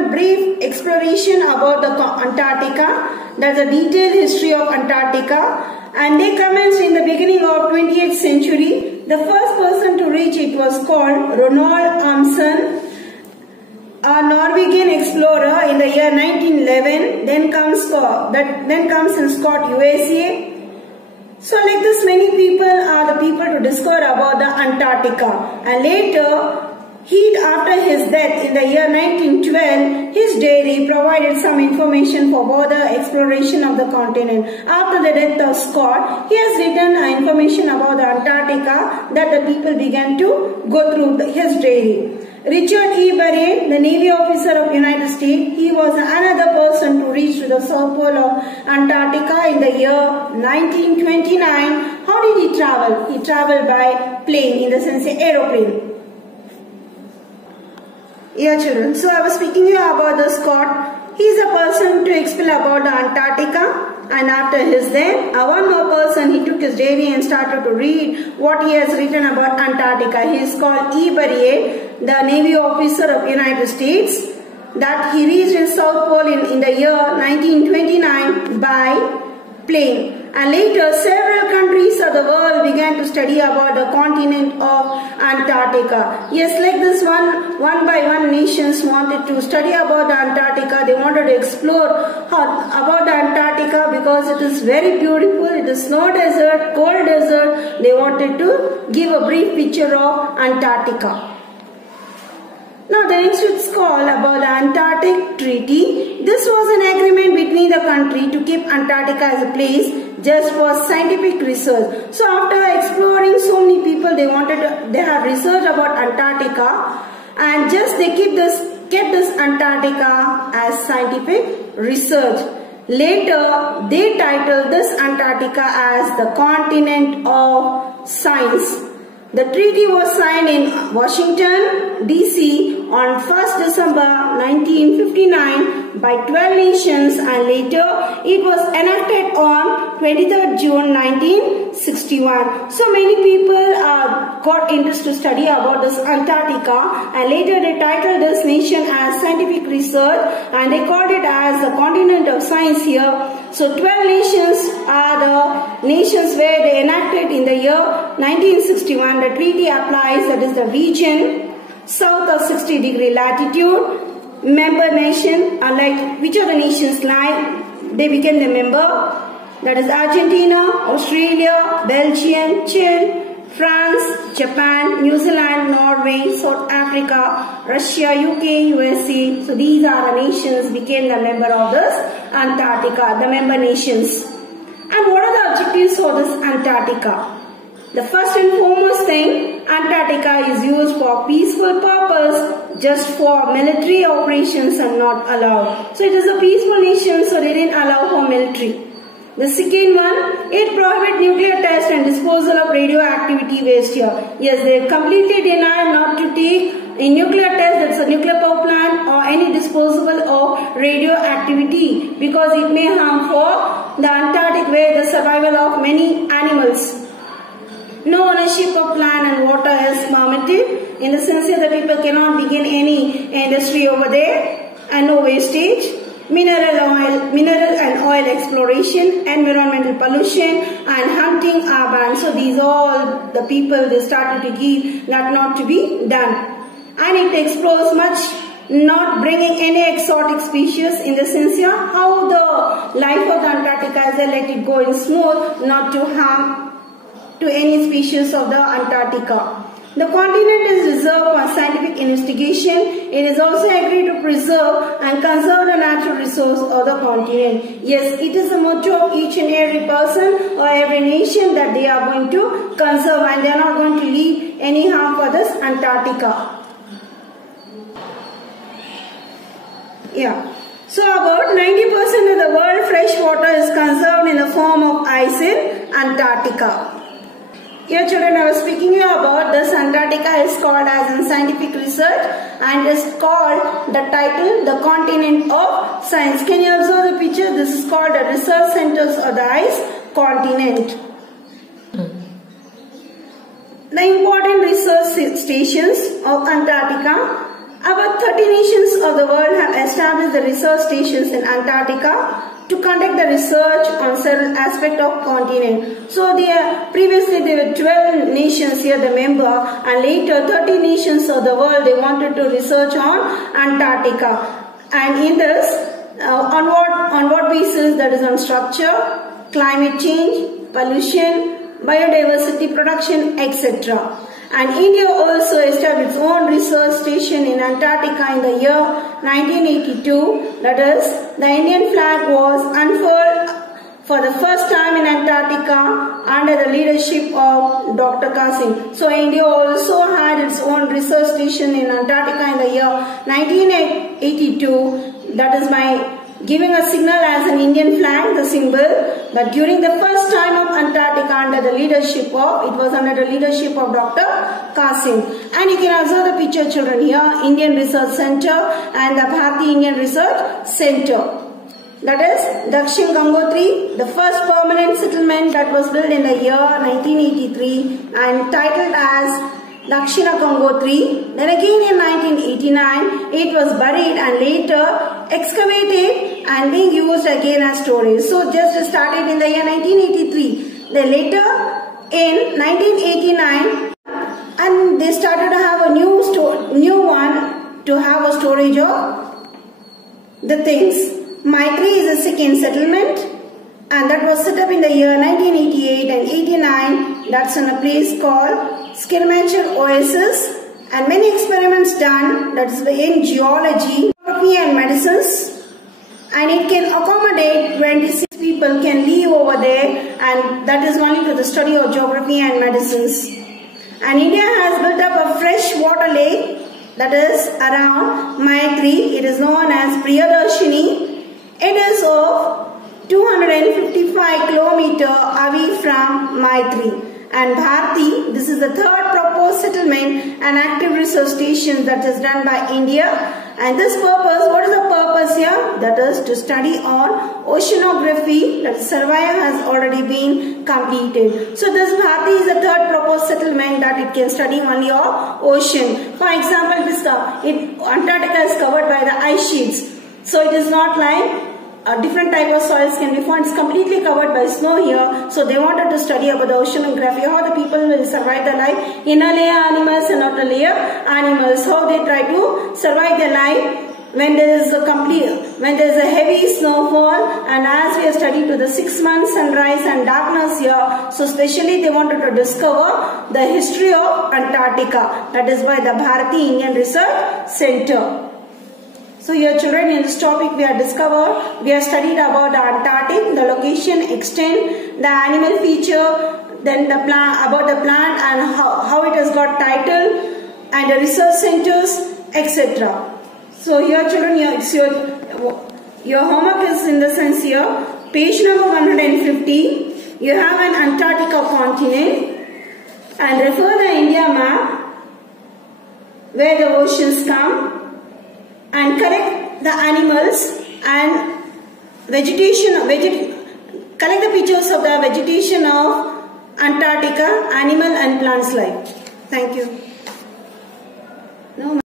a brief exploration about the Antarctica. That's a detailed history of Antarctica. And they commenced in the beginning of 20th century. The first person to reach it was called Ronald Amundsen, a Norwegian explorer in the year 1911. Then comes in Scott, USA. So like this, many people are the people to discover about the Antarctica. And later, after his death in the year 1912, his diary provided some information for further exploration of the continent. After the death of Scott, he has written information about the Antarctica that the people began to go through his diary. Richard E. Barrett, the Navy officer of United States, he was another person to reach to the South Pole of Antarctica in the year 1929. How did he travel? He traveled by plane, in the sense aeroplane. Yeah, children. So I was speaking to you about the Scott. He is a person to explain about the Antarctica. And after his death, one more person, he took his diary and started to read what he has written about Antarctica. He is called E. Barrett, the Navy officer of United States, that he reached in South Pole in the year 1929 by plane. And later, several countries of the world began to study about the continent of Antarctica. Yes, like this one by one nations wanted to study about the Antarctica. They wanted to explore about the Antarctica because it is very beautiful. It is snow desert, cold desert. They wanted to give a brief picture of Antarctica. Now the next is called about the Antarctic Treaty. This was an agreement between the country to keep Antarctica as a place just for scientific research. So after exploring so many people, they have research about Antarctica, and just they kept this Antarctica as scientific research. Later, they titled this Antarctica as the continent of science. The treaty was signed in Washington, D.C. on 1st December 1959 by 12 nations, and later it was enacted on 23rd June 1961. So many people got interest to study about this Antarctica, and later they titled this nation as scientific research, and they called it as the continent of science here. So 12 nations are the nations where they enacted in the year 1961. The treaty applies, that is the region south of 60° latitude. Member nation are like which are the nations like they became the member, that is Argentina, Australia, Belgium, Chile, France, Japan, New Zealand, Norway, South Africa, Russia, UK, USA. So these are the nations became the member of this Antarctica, the member nations. And what are the objectives for this Antarctica? The first and foremost thing, Antarctica is used for peaceful purpose, just for military operations are not allowed. So it is a peaceful nation, so they didn't allow for military. The second one, it prohibits nuclear test and disposal of radioactivity waste here. Yes, they completely denied not to take a nuclear test, that's a nuclear power plant, or any disposal of radioactivity, because it may harm for the Antarctic, where the survival of many animals. No ownership of land and water is permitted, in the sense that people cannot begin any industry over there, and no wastage. Mineral and oil exploration, environmental pollution, and hunting are banned. So these all the people they started to give that not to be done. And it explores much, not bringing any exotic species, in the sense here how the life of the Antarctica is, they let it go in smooth, not to harm to any species of the Antarctica. The continent is reserved for scientific investigation. It is also agreed to preserve and conserve the natural resource of the continent. Yes, it is the motto of each and every person or every nation that they are going to conserve, and they are not going to leave any harm for this Antarctica. Yeah. So about 90% of the world fresh water is conserved in the form of ice in Antarctica. Here children, I was speaking here about this Antarctica is called as in scientific research, and is called the title the continent of science. Can you observe the picture? This is called the research centers of the ice continent. The important research stations of Antarctica. About 30 nations of the world have established the research stations in Antarctica to conduct the research on several aspects of continent. So previously there were 12 nations here the member, and later 30 nations of the world they wanted to research on Antarctica. And in this, on what basis? That is on structure, climate change, pollution, biodiversity production, etc. And India also established its own research station in Antarctica in the year 1982. That is, the Indian flag was unfurled for the first time in Antarctica under the leadership of Dr. Kasim. So India also had its own research station in Antarctica in the year 1982. That is by giving a signal as an Indian flag, the symbol. But during the first time of Antarctica under the leadership of, it was under the leadership of Dr. Kasim. And you can observe the picture, children, here, Indian Research Center and the Bharati Indian Research Center. That is Dakshin Gangotri, the first permanent settlement that was built in the year 1983 and titled as Dakshina Gangotri. Then again in 1989, it was buried and later excavated and being used again as storage. So just started in the year 1983. Then later in 1989, and they started to have a new one to have a storage of the things. Maitri is a second settlement, and that was set up in the year 1988 and 89. That's in a place called Skirmanshire Oasis, and many experiments done, that's in geology, geography and medicines, and it can accommodate 26 people can live over there, and that is only for the study of geography and medicines. And India has built up a fresh water lake that is around Maitri. It is known as Priyadarshini. It is of 255 km away from Maitri. And Bharati, this is the third proposed settlement and active research station that is done by India. And this purpose, what is the purpose here? That is to study on oceanography. That survey has already been completed. So this Bharati is the third proposed settlement that it can study only on ocean. For example, Antarctica is covered by the ice sheets. So it is not like a different type of soils can be found. It's completely covered by snow here. So they wanted to study about the oceanography, how the people will survive their life. Inner layer animals and outer layer animals, how they try to survive their life when there is a heavy snowfall, and as we are studying to the 6 months sunrise and darkness here. So especially they wanted to discover the history of Antarctica. That is by the Bharati Indian Research Center. So here children, in this topic we have studied about the Antarctic, the location, extent, the animal feature, then the about the plant and how it has got title, and the research centers, etc. So here children, your homework is in the sense here, page number 150, you have an Antarctica continent, and refer the India map where the oceans come, and collect the animals and vegetation, collect the pictures of the vegetation of Antarctica, animal and plants life. Thank you.